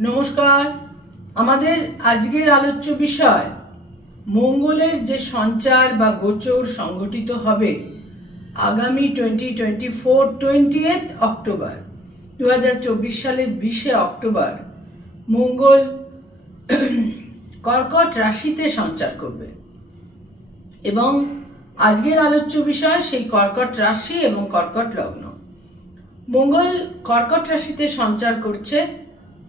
নমস্কার। আমাদের আজকের আলোচ্য বিষয় মঙ্গলের যে সঞ্চার বা গোচর সংগঠিত হবে আগামী 2024 অক্টোবর 2024 সালের 20 অক্টোবর মঙ্গল কর্কট রাশিতে সঞ্চার করবে এবং আজকের আলোচ্য বিষয় সেই কর্কট রাশি এবং কর্কট লগ্ন। মঙ্গল কর্কট রাশিতে সঞ্চার করছে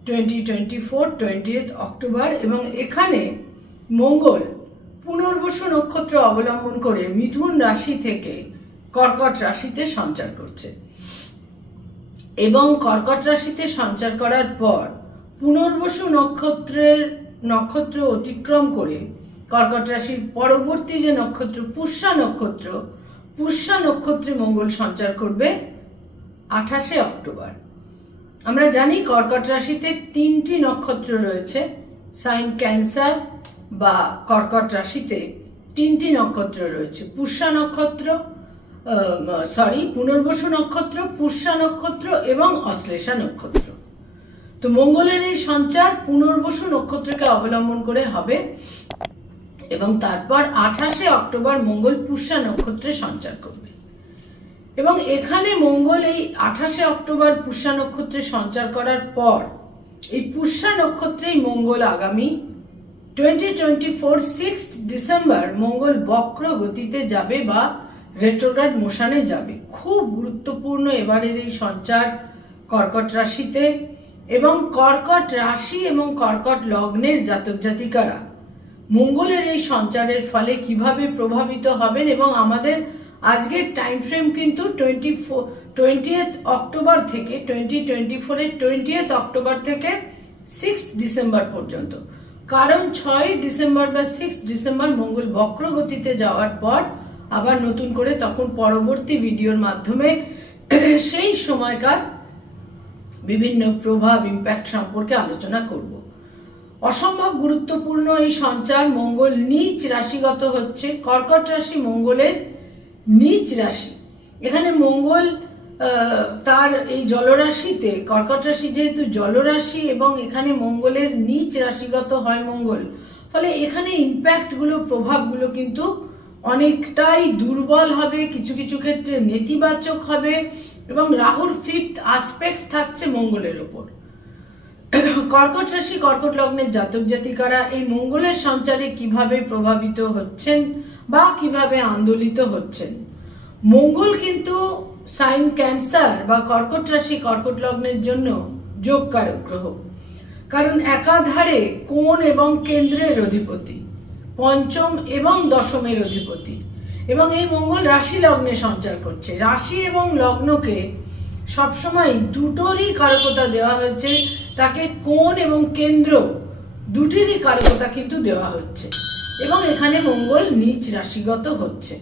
2024 অক্টোবর এবং এখানে মঙ্গল পুনর্বসু নক্ষত্র অবলম্বন করে মিথুন রাশি থেকে কর্কট রাশিতে সঞ্চার করছে এবং কর্কট রাশিতে সঞ্চার করার পর পুনর্বসু নক্ষত্র অতিক্রম করে কর্কট রাশির পরবর্তী যে নক্ষত্র পুষ্যা নক্ষত্রে মঙ্গল সঞ্চার করবে 28 অক্টোবর। আমরা জানি কর্কট রাশিতে 3টি নক্ষত্র রয়েছে। সাইন ক্যান্সার বা কর্কট রাশিতে 3টি নক্ষত্র রয়েছে, পুনর্বসু নক্ষত্র, পুষ্যা নক্ষত্র এবং অশ্লেষা নক্ষত্র। তো মঙ্গলের এই সঞ্চার পুনর্বসু নক্ষত্রকে অবলম্বন করে হবে এবং তারপর 28 অক্টোবর মঙ্গল পুষ্যা নক্ষত্রে সঞ্চার করবে এবং এখানে মঙ্গল এই 28 অক্টোবর পুষ্যা নক্ষত্রে সঞ্চার করার পর এই পুষ্যা নক্ষত্রেই মঙ্গল আগামী 2024 6 ডিসেম্বর মঙ্গল বক্র গতিতে যাবে বা রেট্রোগ্রেড মোশনে যাবে। খুব গুরুত্বপূর্ণ এবারের এই সঞ্চার কর্কট রাশিতে এবং কর্কট রাশি এবং কর্কট লগ্নের জাতক জাতিকারা মঙ্গলের এই সঞ্চারের ফলে কিভাবে প্রভাবিত হবেন এবং আমাদের আজকের টাইম ফ্রেম কিন্তু 20 অক্টোবর থেকে 2024 অক্টোবর থেকে 6 ডিসেম্বর পর্যন্ত। কারণ 6 ডিসেম্বর বা 6 ডিসেম্বর মঙ্গল বক্র গতিতে যাওয়ার পর আবার নতুন করে তখন পরবর্তী ভিডিওর মাধ্যমে সেই সময়কার বিভিন্ন প্রভাব ইম্প্যাক্ট সম্পর্কে আলোচনা করব। অসম্ভব গুরুত্বপূর্ণ এই সঞ্চার। মঙ্গল নীচ রাশিগত হচ্ছে, কর্কট রাশি মঙ্গলের নীচ রাশি। এখানে মঙ্গল তার এই জলরাশিতে, কর্কট রাশি যেহেতু জলরাশি এবং এখানে মঙ্গলের নীচ রাশিগত হয় মঙ্গল, ফলে এখানে ইম্প্যাক্ট গুলো, প্রভাবগুলো কিন্তু অনেকটাই দুর্বল হবে, কিছু কিছু ক্ষেত্রে নেতিবাচক হবে এবং রাহুর 5th আসপেক্ট থাকছে মঙ্গলের ওপর। কর্কট রাশি কর্কট লগ্নের জাতক জাতিকারা এই মঙ্গলের সঞ্চারে কিভাবে প্রভাবিত হচ্ছেন বা কিভাবে আন্দোলিত হচ্ছেন। মঙ্গল কিন্তু সাইন ক্যান্সার বা কর্কট রাশি কর্কট লগ্নের জন্য যোগকারক গ্রহ, কারণ একাধারে কোণ এবং কেন্দ্রের অধিপতি, পঞ্চম এবং দশমের অধিপতি এবং এই মঙ্গল রাশি লগ্নে সঞ্চার করছে। রাশি এবং লগ্নকে সবসময় দুটোরই কারকতা দেওয়া হয়েছে, তাকে কোণ এবং কেন্দ্র দুটিরই কারকতা কিন্তু দেওয়া হচ্ছে এবং এখানে মঙ্গল নীচ রাশিগত হচ্ছে।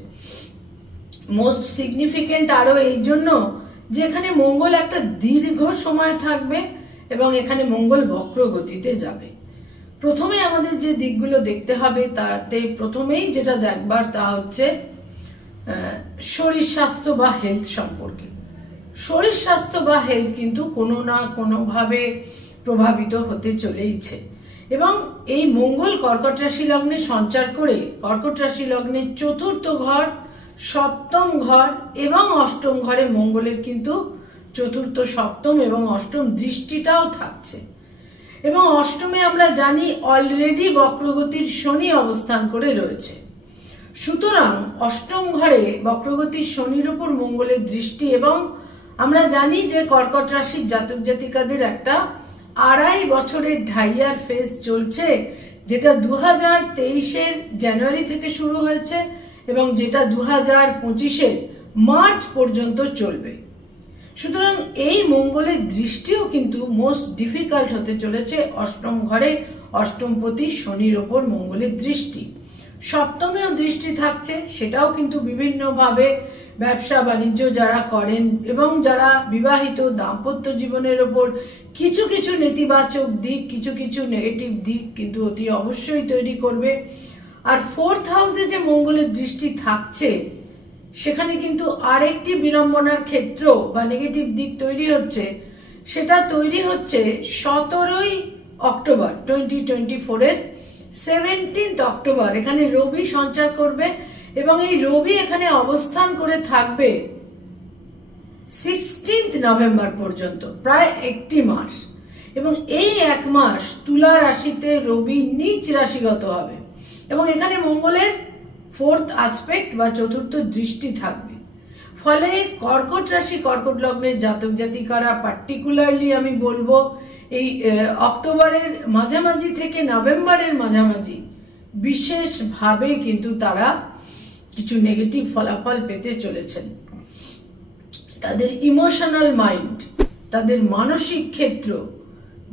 মোস্ট সিগনিফিকেন্ট আরো এই জন্য যে এখানে মঙ্গল একটা দীর্ঘ সময় থাকবে এবং এখানে মঙ্গল বক্র গতিতে যাবে। প্রথমে আমাদের যে দিকগুলো দেখতে হবে তাতে প্রথমেই যেটা দেখবার তা হচ্ছে শরীর স্বাস্থ্য বা হেলথ সম্পর্কে। শরীর স্বাস্থ্য বা হেলথ কিন্তু কোনো না কোনো ভাবে প্রভাবিত হতে চলেইছে এবং এই মঙ্গল কর্কট রাশি লগ্নে সঞ্চার করে কর্কট রাশি লগ্নের 4র্থ ঘর, 7ম ঘর এবং 8ম ঘরে মঙ্গলের কিন্তু 4র্থ, 7ম এবং 8ম দৃষ্টিটাও থাকছে এবং 8মে আমরা জানি অলরেডি বক্রগতির শনি অবস্থান করে রয়েছে। সুতরাং 8ম ঘরে বক্রগতির শনির উপর মঙ্গলের দৃষ্টি এবং আমরা জানি যে কর্কট রাশির জাতক জাতিকাদের একটা 2.5 বছরের ঢাইয়ার ফেজ চলছে, যেটা 2023 জানুয়ারি থেকে শুরু হয়েছে এবং যেটা 2025 মার্চ পর্যন্ত চলবে। সুতরাং এই মঙ্গলের দৃষ্টিও কিন্তু মোস্ট ডিফিকাল্ট হতে চলেছে। 8ম ঘরে 8মপতি শনির ওপর মঙ্গলের দৃষ্টি, 7মেও দৃষ্টি থাকছে, সেটাও কিন্তু বিভিন্নভাবে ব্যবসা বাণিজ্য যারা করেন এবং যারা বিবাহিত দাম্পত্য জীবনের ওপর কিছু কিছু নেতিবাচক দিক, কিছু কিছু নেগেটিভ দিক কিন্তু অতি অবশ্যই তৈরি করবে। আর 4th হাউসে যে মঙ্গলের দৃষ্টি থাকছে সেখানে কিন্তু আরেকটি বিড়ম্বনার ক্ষেত্র বা নেগেটিভ দিক তৈরি হচ্ছে সেটা তৈরি হচ্ছে 17ই অক্টোবর 2024 এর 17th অক্টোবর এখানে রবি সঞ্চার করবে এবং এই রবি এখানে অবস্থান করে থাকবে 16th নভেম্বর পর্যন্ত, প্রায় একটি মাস। এবং এই এক মাস তুলা রাশিতে রবি নিচ রাশিগত হবে এবং এখানে মঙ্গলের 4th আসপেক্ট বা চতুর্থ দৃষ্টি থাকবে। ফলে কর্কট রাশি কর্কট লগ্নের জাতক জাতিকারা পার্টিকুলারলি আমি বলবো এই অক্টোবরের মাঝামাঝি থেকে নভেম্বরের মাঝামাঝি বিশেষভাবে কিন্তু তারা কিছু নেগেটিভ ফলাফল পেতে চলেছেন। তাদের ইমোশনাল মাইন্ড, তাদের মানসিক ক্ষেত্র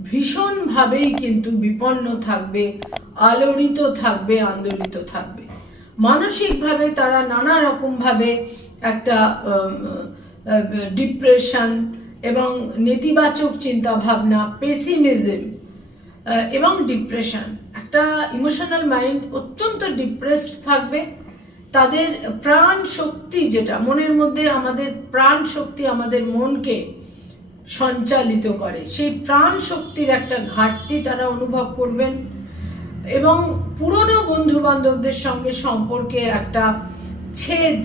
ভীষণভাবেই কিন্তু বিপন্ন থাকবে, আলোড়িত থাকবে, আন্দোলিত থাকবে। মানসিকভাবে তারা নানা রকম ভাবে একটা ডিপ্রেশন এবং নেতিবাচক চিন্তা ভাবনা, পেসিমিজম এবং ডিপ্রেশন, একটা ইমোশনাল মাইন্ড অত্যন্ত ডিপ্রেসড থাকবে। তাদের প্রাণ শক্তি, যেটা মনের মধ্যে আমাদের প্রাণ শক্তি আমাদের মনকে সঞ্চালিত করে, সেই প্রাণ শক্তির একটা ঘাটতি তারা অনুভব করবেন এবং পুরনো বন্ধু বান্ধবদের সঙ্গে সম্পর্কে একটা ছেদ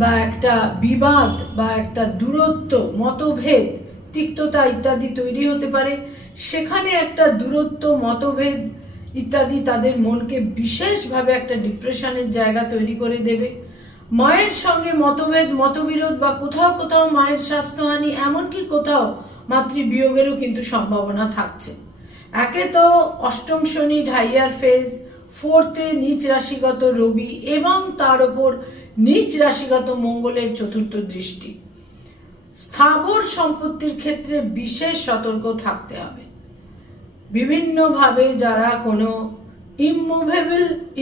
বা একটা বিবাদ বা একটা দূরত্ব, মতভেদ, তিক্ততা ইত্যাদি তৈরি হতে পারে। সেখানে একটা দূরত্ব, মতভেদ ইত্যাদি তাদের মনকে বিশেষভাবে একটা ডিপ্রেশনের জায়গা তৈরি করে দেবে। মায়ের সঙ্গে মতভেদ, মতবিরোধ বা কোথাও কোথাও মায়ের স্বাস্থ্যহানি, এমনকি কোথাও মাতৃবিয়োগেরও কিন্তু সম্ভাবনা থাকছে। একে তো অষ্টম শনি ঢাইয়ার ফেজ, 4th-এ নিচ রাশিগত রবি এবং তার উপর নিচ রাশিগত মঙ্গলের চতুর্থ দৃষ্টি। স্থাবর সম্পত্তির ক্ষেত্রে বিশেষ সতর্ক থাকতে হবে। বিভিন্নভাবে যারা কোনো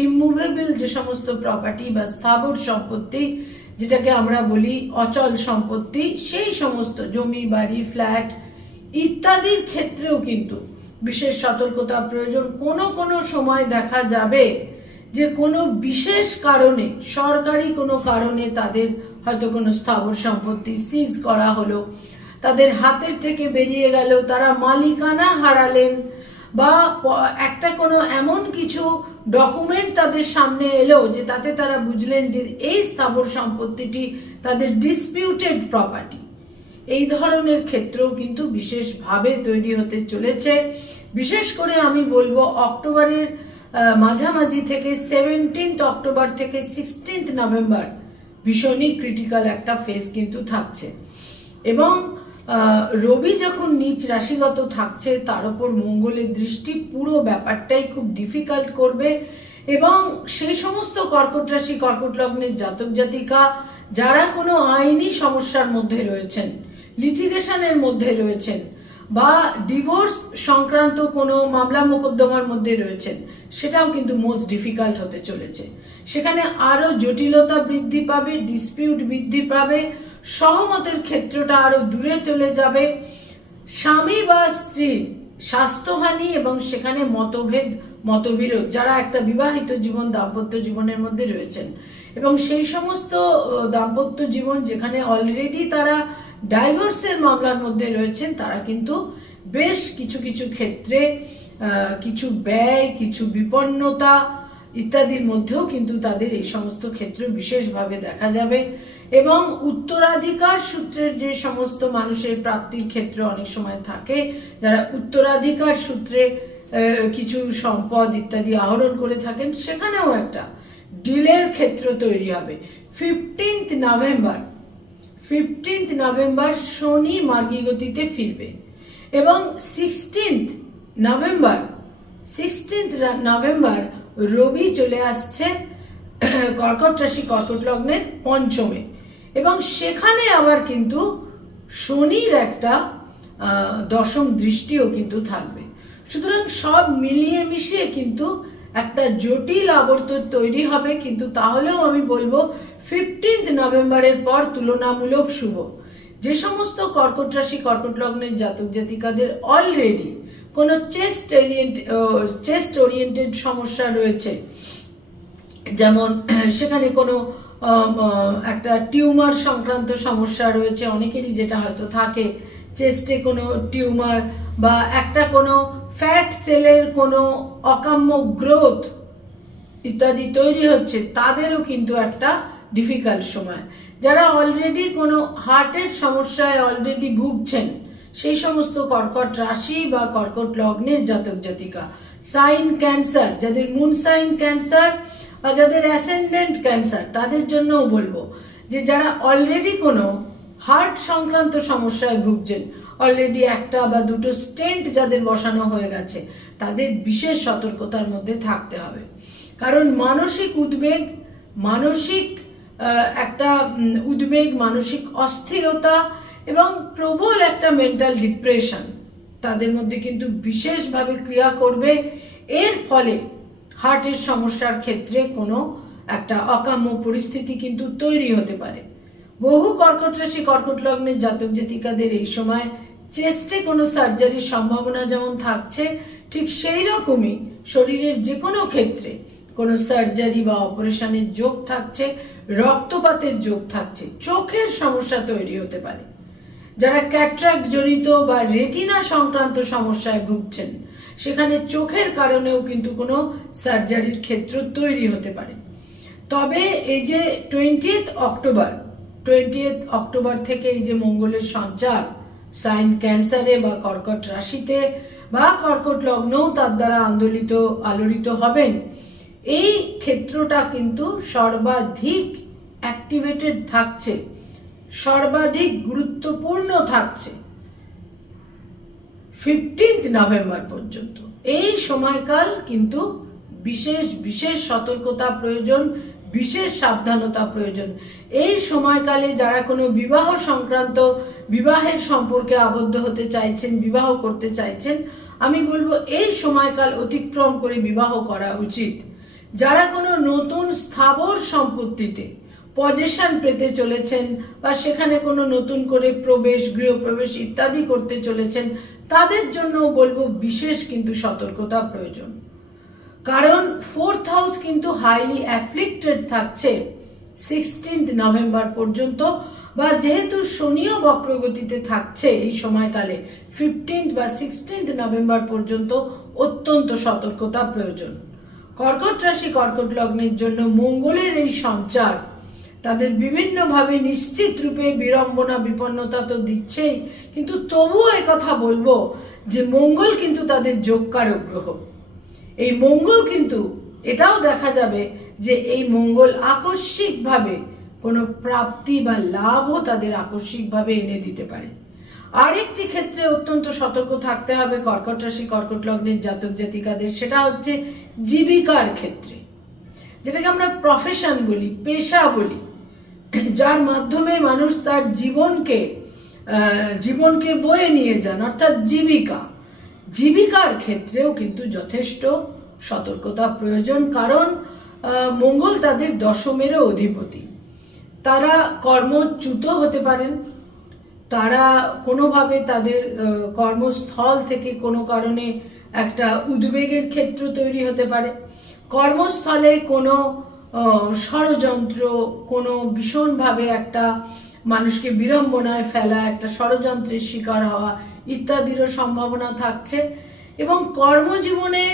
ইমুভেবল যে সমস্ত প্রপার্টি বা স্থাবর সম্পত্তি, যেটাকে আমরা বলি অচল সম্পত্তি, সেই সমস্ত জমি, বাড়ি, ফ্ল্যাট ইত্যাদির ক্ষেত্রেও কিন্তু বিশেষ সতর্কতা প্রয়োজন। কোনো সময় দেখা যাবে যে কোনো বিশেষ কারণে, সরকারি কোনো কারণে তাদের হয়তো কোনো স্থাবর সম্পত্তি সিজ করা হলো, তাদের হাতের থেকে বেরিয়ে গেল, তারা মালিকানা হারালেন বা একটা কোনো এমন কিছু ডকুমেন্ট তাদের সামনে এলো যে তাতে তারা বুঝলেন যে এই স্থাবর সম্পত্তিটি তাদের ডিসপিউটেড প্রপার্টি। এই ধরনের ক্ষেত্রেও কিন্তু বিশেষভাবে তৈরি হতে চলেছে। বিশেষ করে আমি বলবো অক্টোবরের মাঝামাঝি থেকে 17th অক্টোবর থেকে 16th নভেম্বর ভীষণই ক্রিটিক্যাল একটা ফেজ কিন্তু থাকছে এবং রবি যখন নিচ রাশিগত থাকছে তার উপর মঙ্গলের দৃষ্টি পুরো ব্যাপারটাই খুব ডিফিকাল্ট করবে এবং সেই সমস্ত কর্কট রাশি কর্কট লগ্নের জাতক জাতিকা যারা কোনো আইনি সমস্যার মধ্যে রয়েছেন, লিটিগেশনের মধ্যে রয়েছেন বা ডিভোর্স সংক্রান্ত কোনো মামলা মোকদ্দমার মধ্যে রয়েছেন, সেটাও কিন্তু মোস্ট ডিফিকাল্ট হতে চলেছে। সেখানে আরো জটিলতা বৃদ্ধি পাবে, ডিসপিউট বৃদ্ধি পাবে, সহমতের ক্ষেত্রটা আরো দূরে চলে যাবে, স্বামী বা স্ত্রীর স্বাস্থ্যহানি এবং সেখানে মতভেদ, মতবিরোধ, যারা একটা বিবাহিত জীবন, দাম্পত্য জীবনের মধ্যে রয়েছেন এবং সেই সমস্ত দাম্পত্য জীবন যেখানে অলরেডি তারা ডাইভোর্সের মামলার মধ্যে রয়েছেন, তারা কিন্তু বেশ কিছু কিছু ক্ষেত্রে কিছু ব্যয়, কিছু বিপন্নতা ইত্যাদির মধ্যেও কিন্তু তাদের এই সমস্ত ক্ষেত্র বিশেষভাবে দেখা যাবে এবং উত্তরাধিকার সূত্রের যে সমস্ত মানুষের প্রাপ্তির ক্ষেত্র অনেক সময় থাকে, যারা উত্তরাধিকার সূত্রে কিছু সম্পদ ইত্যাদি আহরণ করে থাকেন, সেখানেও একটা ডিলের ক্ষেত্র তৈরি হবে। 15th নভেম্বর শনি মার্গী গতিতে ফিরবে এবং 16th নভেম্বর রবি চলে আসছে কর্কট রাশি কর্কট লগ্নের পঞ্চমে এবং সেখানে আবার কিন্তু শনির একটা দশম দৃষ্টিও কিন্তু থাকবে। সুতরাং সব মিলিয়ে মিশিয়ে কিন্তু একটা জটিল আবর্তন তৈরি হবে, কিন্তু তাহলেও আমি বলবো 15th নভেম্বরের পর তুলনামূলক শুভ। যে সমস্ত কর্কট রাশি কর্কট লগ্নের জাতক জাতিকাদের অলরেডি কোনো চেস্ট ওরিয়েন্টেড সমস্যা রয়েছে, যেমন সেখানে কোনো একটা টিউমার সংক্রান্ত সমস্যা রয়েছে, অনেকেরই যেটা হয়তো থাকে, চেস্টে কোনো টিউমার বা একটা কোনো ফ্যাট সেলের কোনো অকাম্য গ্রোথ ইত্যাদি তৈরি হচ্ছে, তাদেরও কিন্তু একটা ডিফিকাল্ট সময়। যারা অলরেডি কোনো হার্টের সমস্যায় অলরেডি ভুগছেন, সেই সমস্ত কর্কট রাশি বা কর্কট লগ্নের জাতক জাতিকা, সাইন ক্যান্সার, যাদের মুন সাইন ক্যান্সার বা যাদের অ্যাসেন্ডেন্ট ক্যান্সার, তাদের জন্যও বলবো যে যারা অলরেডি কোনো হার্ট সংক্রান্ত সমস্যায় ভুগছেন, অলরেডি একটা বা দুটো স্টেন্ট যাদের বসানো হয়ে গেছে, তাদের বিশেষ সতর্কতার মধ্যে থাকতে হবে। কারণ মানসিক উদ্বেগ, মানসিক একটা উদ্বেগ, মানসিক অস্থিরতা এবং প্রবল একটা মেন্টাল ডিপ্রেশন তাদের মধ্যে কিন্তু বিশেষভাবে ক্রিয়া করবে। এর ফলে হার্টের সমস্যার ক্ষেত্রে কোনো একটা অকাম্য পরিস্থিতি কিন্তু তৈরি হতে পারে। বহু কর্কট রাশি কর্কট লগ্নের জাতক জাতিকাদের এই সময় চেস্টে কোনো সার্জারির সম্ভাবনা যেমন থাকছে, ঠিক সেই রকমই শরীরের যে কোনো ক্ষেত্রে কোনো সার্জারি বা অপারেশনের যোগ থাকছে, রক্তপাতের যোগ থাকছে, চোখের সমস্যা তৈরি হতে পারে। যারা ক্যাটরাক্ট জনিত বা রেটিনা সংক্রান্ত সমস্যায় ভুগছেন, সেখানে চোখের কারণেও কিন্তু কোনো সার্জারির ক্ষেত্র তৈরি হতে পারে। তবে এই যে 20th অক্টোবর থেকে এই যে মঙ্গলের সঞ্চার সাইন ক্যান্সারে বা কর্কট রাশিতে বা কর্কট লগ্নও তার দ্বারা আলোড়িত হবেন, এই ক্ষেত্রটা কিন্তু সর্বাধিক অ্যাক্টিভেটেড থাকছে, সর্বাধিক গুরুত্বপূর্ণ থাকছে 15th নভেম্বর পর্যন্ত। এই সময়কাল কিন্তু বিশেষ সতর্কতা প্রয়োজন, বিশেষ সাবধানতা প্রয়োজন। এই সময়কালে যারা কোনো বিবাহ সংক্রান্ত বিবাহের সম্পর্কে আবদ্ধ হতে চাইছেন, বিবাহ করতে চাইছেন, আমি বলবো এই সময়কাল অতিক্রম করে বিবাহ করা উচিত। যারা কোনো নতুন স্থাবর সম্পত্তিতে পজেশন পেতে চলেছেন বা সেখানে কোনো নতুন করে প্রবেশ, গৃহপ্রবেশ ইত্যাদি করতে চলেছেন, তাদের জন্য বলবো বিশেষ কিন্তু সতর্কতা প্রয়োজন। কারণ 4th হাউস কিন্তু হাইলি অ্যাফ্লিক্টেড থাকছে 16th নভেম্বর পর্যন্ত, বা যেহেতু শনিও বক্রগতিতে থাকছে এই সময়কালে 15th বা 16th নভেম্বর পর্যন্ত অত্যন্ত সতর্কতা প্রয়োজন। কর্কট রাশি কর্কট লগ্নের জন্য মঙ্গলের এই সঞ্চার তাদের বিভিন্নভাবে নিশ্চিত রূপে বিড়ম্বনা বিপন্নতা তো দিচ্ছেই, কিন্তু তবুও কথা বলবো যে মঙ্গল কিন্তু তাদের যোগকারক গ্রহ। এই মঙ্গল কিন্তু এটাও দেখা যাবে যে এই মঙ্গল আকস্মিকভাবে কোনো প্রাপ্তি বা লাভও তাদের আকস্মিকভাবে এনে দিতে পারে। আরেকটি ক্ষেত্রে অত্যন্ত সতর্ক থাকতে হবে কর্কট রাশি কর্কট লগ্নের জাতক জাতিকাদের, সেটা হচ্ছে জীবিকার ক্ষেত্রে, যেটাকে আমরা প্রফেশন বলি, পেশা বলি, যার মাধ্যমে মানুষ তার জীবনকে বয়ে নিয়ে যান, অর্থাৎ জীবিকার ক্ষেত্রেও কিন্তু যথেষ্ট সতর্কতা প্রয়োজন। কারণ মঙ্গল তাদের দশমেরও অধিপতি। তারা কর্মচ্যুত হতে পারেন, তারা কোনোভাবে তাদের কর্মস্থল থেকে কোনো কারণে একটা উদ্বেগের ক্ষেত্র তৈরি হতে পারে, কর্মস্থলে কোনো ষড়যন্ত্র, কোনো ভীষণভাবে একটা মানুষকে বিড়ম্বনায় ফেলা, একটা ষড়যন্ত্রের শিকার হওয়া ইত্যাদিরও সম্ভাবনা থাকছে। এবং কর্মজীবনে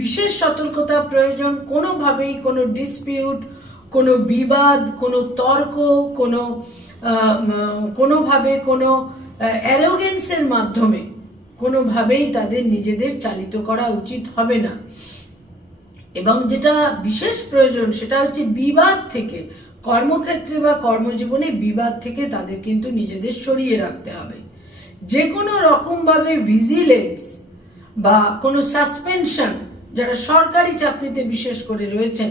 বিশেষ সতর্কতা প্রয়োজন। কোনোভাবেই কোনো ডিসপিউট, কোনো বিবাদ, কোনো তর্ক, কোনোভাবে কোনো অ্যারোগেন্সের মাধ্যমে কোনোভাবেই তাদের নিজেদের চালিত করা উচিত হবে না। এবং যেটা বিশেষ প্রয়োজন সেটা হচ্ছে বিবাদ থেকে, কর্মক্ষেত্রে বা কর্মজীবনে বিবাদ থেকে তাদের কিন্তু নিজেদের সরিয়ে রাখতে হবে। যে কোনো রকমভাবে ভিজিলেন্স বা কোনো সাসপেনশন, যারা সরকারি চাকরিতে বিশেষ করে রয়েছেন,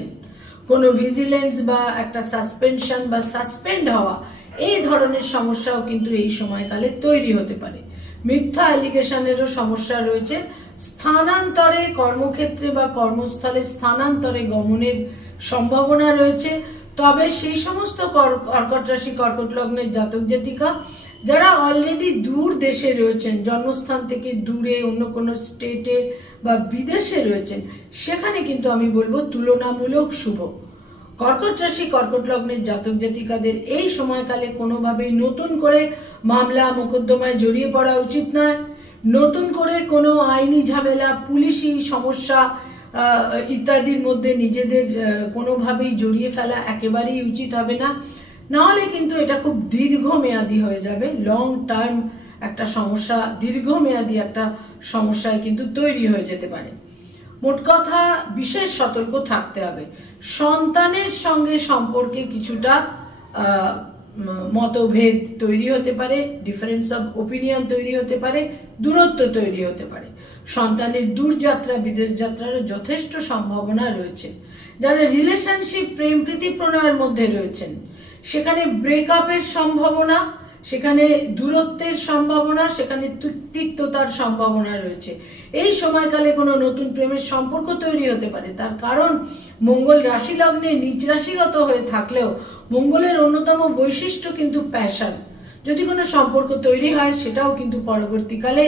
কোনো ভিজিলেন্স বা একটা সাসপেনশন বা সাসপেন্ড হওয়া, এই ধরনের সমস্যাও কিন্তু এই সময়কালে তৈরি হতে পারে। মিথ্যা অ্যালিগেশনেরও সমস্যা রয়েছে। স্থানান্তরে, কর্মক্ষেত্রে বা কর্মস্থলে স্থানান্তরে গমনের সম্ভাবনা রয়েছে। তবে সেই সমস্ত কর্কট রাশি কর্কট লগ্নের জাতক জাতিকা যারা অলরেডি দূর দেশে রয়েছেন, জন্মস্থান থেকে দূরে অন্য কোনো স্টেটে বা বিদেশে রয়েছেন, সেখানে কিন্তু আমি বলবো তুলনামূলক শুভ। কর্কট রাশি কর্কট লগ্নের জাতক জাতিকাদের এই সময়কালে কোনোভাবেই নতুন করে মামলা মোকদ্দমায় জড়িয়ে পড়া উচিত নয়। নতুন করে কোনো আইনি ঝামেলা, পুলিশি সমস্যা ইত্যাদির মধ্যে নিজেদের কোনোভাবেই জড়িয়ে ফেলা একেবারেই উচিত হবে না। নাহলে কিন্তু এটা খুব দীর্ঘমেয়াদী হয়ে যাবে, লং টার্ম একটা সমস্যা, দীর্ঘমেয়াদী একটা সমস্যায় কিন্তু তৈরি হয়ে যেতে পারে। মোট কথা বিশেষ সতর্ক থাকতে হবে। সন্তানের সঙ্গে সম্পর্কে কিছুটা মতভেদ তৈরি হতে পারে, ডিফারেন্স অফ ওপিনিয়ন তৈরি হতে পারে, দূরত্ব তৈরি হতে পারে। সন্তানের দূরযাত্রা, বিদেশ যাত্রারও যথেষ্ট সম্ভাবনা রয়েছে। যারা রিলেশনশিপ, প্রেম প্রীতি প্রণয়ের মধ্যে রয়েছেন সেখানে ব্রেকআপের সম্ভাবনা, সেখানে দূরত্বের সম্ভাবনা, সেখানে তিক্ততার সম্ভাবনা রয়েছে। এই সময়কালে কোনো নতুন প্রেমের সম্পর্ক তৈরি হতে পারে। তার কারণ মঙ্গল রাশি লগ্নে নিজ রাশিগত হয়ে থাকলেও মঙ্গলের অন্যতম বৈশিষ্ট্য কিন্তু প্যাশন। যদি কোনো সম্পর্ক তৈরি হয় সেটাও কিন্তু পরবর্তীকালে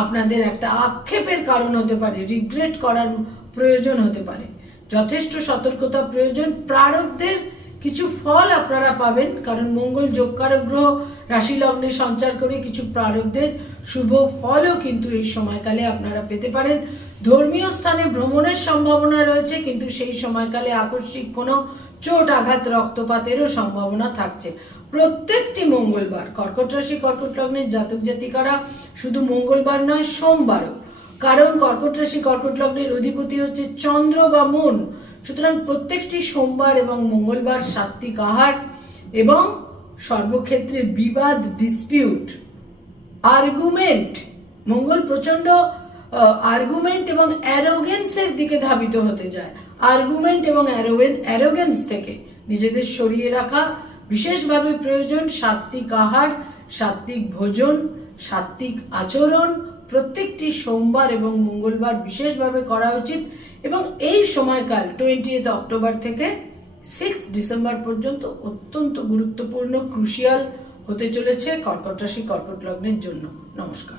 আপনাদের একটা আক্ষেপের কারণ হতে পারে, রিগ্রেট করার প্রয়োজন হতে পারে। যথেষ্ট সতর্কতা প্রয়োজন। প্রারব্ধের কিছু ফল আপনারা পাবেন, কারণ মঙ্গল যোগকারক গ্রহ রাশি লগ্নে সঞ্চার করে কিছু প্রারব্ধের শুভ ফলও কিন্তু এই সময়কালে আপনারা পেতে পারেন। ধর্মীয় স্থানে ভ্রমণের সম্ভাবনা রয়েছে, কিন্তু সেই সময়কালে আকস্মিক কোনো চোট আঘাত, রক্তপাতেরও সম্ভাবনা থাকছে। প্রত্যেকটি মঙ্গলবার কর্কট রাশি কর্কট লগ্নের জাতক জাতিকারা শুধু মঙ্গলবার নয়, সোমবারও, কারণ কর্কট রাশি কর্কট লগ্নের অধিপতি হচ্ছে চন্দ্র বা মন। সুতরাং প্রত্যেকটি সোমবার এবং মঙ্গলবার সাত্ত্বিক আহার এবং সর্বক্ষেত্রে বিবাদ, ডিসপিউট, আর্গুমেন্ট, মঙ্গল প্রচন্ড আর্গুমেন্ট এবং অ্যারোগেন্সের দিকে ধাবিত হতে যায়। আর্গুমেন্ট এবং অ্যারোগেন্স থেকে নিজেদের সরিয়ে রাখা বিশেষভাবে প্রয়োজন। সাত্ত্বিক আহার, সাত্ত্বিক ভোজন, সাত্ত্বিক আচরণ প্রত্যেকটি সোমবার এবং মঙ্গলবার বিশেষভাবে করা উচিত। এবং এই সময়কাল 20 অক্টোবর থেকে 6 ডিসেম্বর পর্যন্ত অত্যন্ত গুরুত্বপূর্ণ, ক্রুশিয়াল হতে চলেছে কর্কট রাশি কর্কট লগ্নের জন্য। নমস্কার।